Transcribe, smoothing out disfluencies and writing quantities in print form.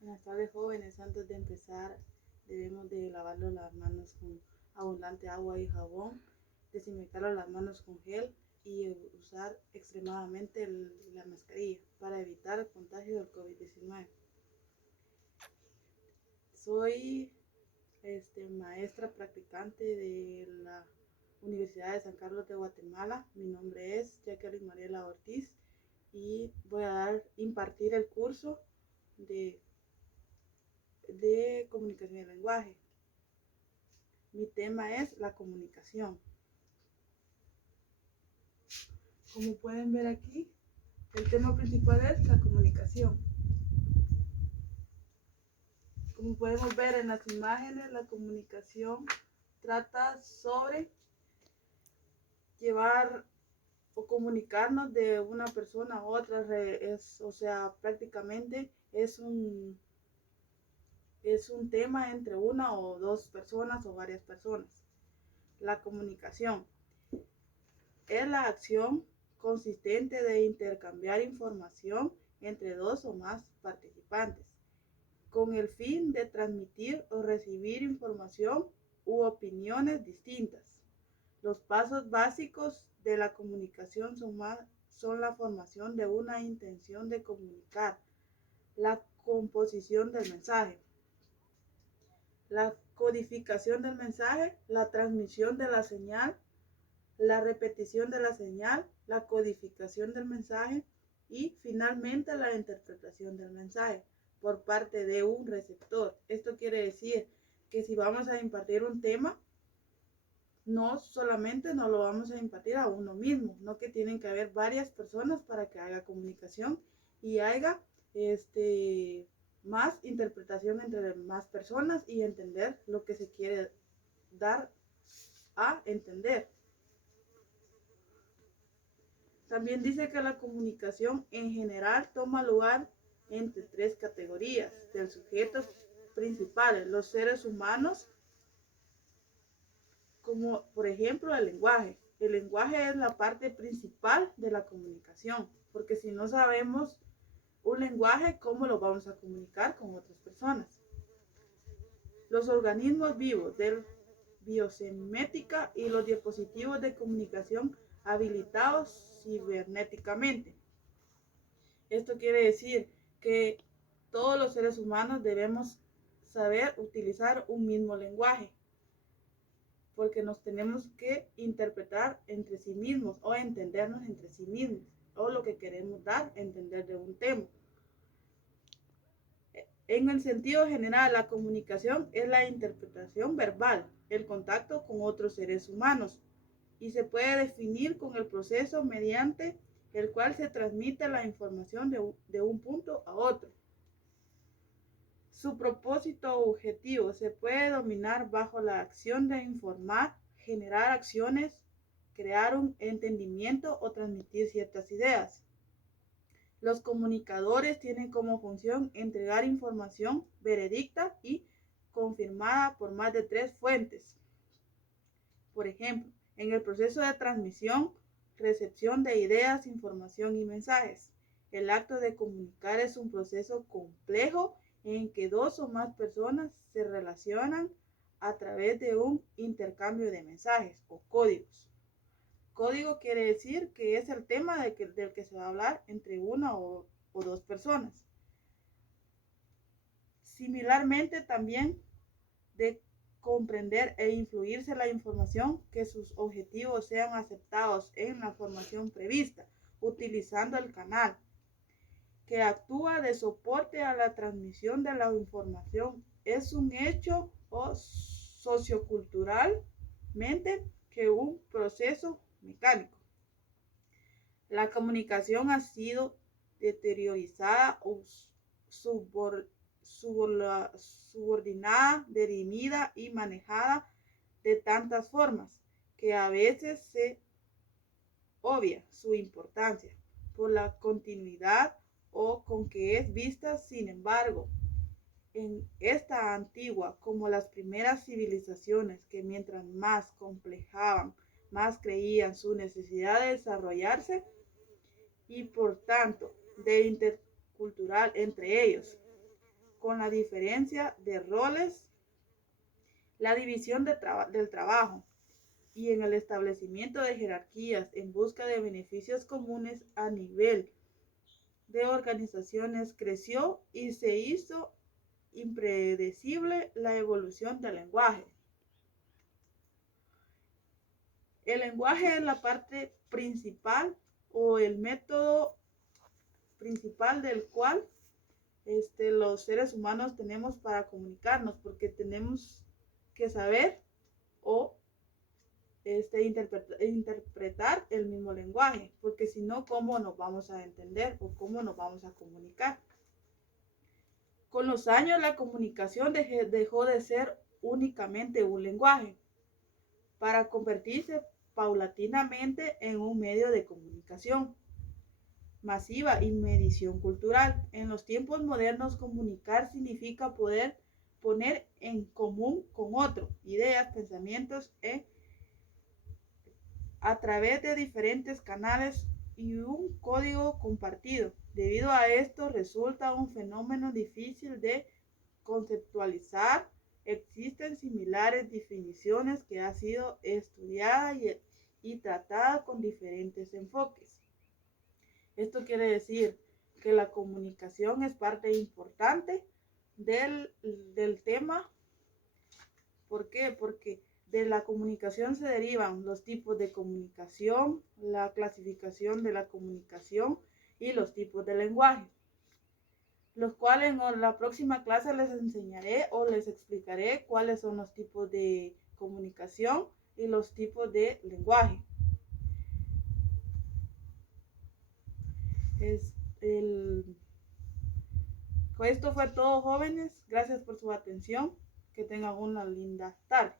Buenas tardes, jóvenes. Antes de empezar, debemos de lavarnos las manos con abundante agua y jabón, desinfectar las manos con gel y usar extremadamente la mascarilla para evitar el contagio del COVID-19. Soy maestra practicante de la Universidad de San Carlos de Guatemala. Mi nombre es Jacqueline Mariela Ortiz y voy a impartir el curso de comunicación y lenguaje. Mi tema es la comunicación. Como pueden ver aquí, el tema principal es la comunicación. Como podemos ver en las imágenes, la comunicación trata sobre llevar o comunicarnos de una persona a otra, prácticamente es un tema entre una o dos personas o varias personas. La comunicación es la acción consistente de intercambiar información entre dos o más participantes, con el fin de transmitir o recibir información u opiniones distintas. Los pasos básicos de la comunicación son la formación de una intención de comunicar, la composición del mensaje, la codificación del mensaje, la transmisión de la señal, la repetición de la señal, la codificación del mensaje y finalmente la interpretación del mensaje por parte de un receptor. Esto quiere decir que si vamos a impartir un tema, no solamente nos lo vamos a impartir a uno mismo, no que tienen que haber varias personas para que haya comunicación y haya más interpretación entre más personas y entender lo que se quiere dar a entender. También dice que la comunicación en general toma lugar entre tres categorías de sujetos principales, los seres humanos, como por ejemplo el lenguaje. El lenguaje es la parte principal de la comunicación, porque si no sabemos un lenguaje, ¿cómo lo vamos a comunicar con otras personas? Los organismos vivos de biosemética y los dispositivos de comunicación habilitados cibernéticamente. Esto quiere decir que todos los seres humanos debemos saber utilizar un mismo lenguaje, porque nos tenemos que interpretar entre sí mismos o entendernos entre sí mismos, o lo que queremos dar a entender de un tema. En el sentido general, la comunicación es la interpretación verbal, el contacto con otros seres humanos, y se puede definir con el proceso mediante el cual se transmite la información de un punto a otro. Su propósito o objetivo se puede dominar bajo la acción de informar, generar acciones, crear un entendimiento o transmitir ciertas ideas. Los comunicadores tienen como función entregar información veredicta y confirmada por más de 3 fuentes. Por ejemplo, en el proceso de transmisión, recepción de ideas, información y mensajes. El acto de comunicar es un proceso complejo en que dos o más personas se relacionan a través de un intercambio de mensajes o códigos. Código quiere decir que es el tema del que se va a hablar entre una o dos personas. Similarmente también de comprender e influirse la información, que sus objetivos sean aceptados en la formación prevista, utilizando el canal que actúa de soporte a la transmisión de la información. Es un hecho o socioculturalmente que un proceso mecánico. La comunicación ha sido deteriorizada o subordinada, dirimida y manejada de tantas formas que a veces se obvia su importancia por la continuidad o con que es vista. Sin embargo, en esta antigua como las primeras civilizaciones, que mientras más complejaban, más creían su necesidad de desarrollarse y por tanto de intercultural entre ellos, con la diferencia de roles, la división del trabajo y en el establecimiento de jerarquías en busca de beneficios comunes a nivel de organizaciones, creció y se hizo impredecible la evolución del lenguaje. El lenguaje es la parte principal o el método principal del cual los seres humanos tenemos para comunicarnos, porque tenemos que saber o interpretar el mismo lenguaje, porque si no, ¿cómo nos vamos a entender o cómo nos vamos a comunicar? Con los años, la comunicación dejó de ser únicamente un lenguaje para convertirse paulatinamente en un medio de comunicación masiva y medición cultural. En los tiempos modernos, comunicar significa poder poner en común con otro ideas, pensamientos a través de diferentes canales y un código compartido. Debido a esto, resulta un fenómeno difícil de conceptualizar. Existen similares definiciones que han sido estudiadas y tratadas con diferentes enfoques. Esto quiere decir que la comunicación es parte importante del tema. ¿Por qué? Porque de la comunicación se derivan los tipos de comunicación, la clasificación de la comunicación y los tipos de lenguaje, los cuales en la próxima clase les enseñaré o les explicaré cuáles son los tipos de comunicación y los tipos de lenguaje. Esto fue todo, jóvenes. Gracias por su atención. Que tengan una linda tarde.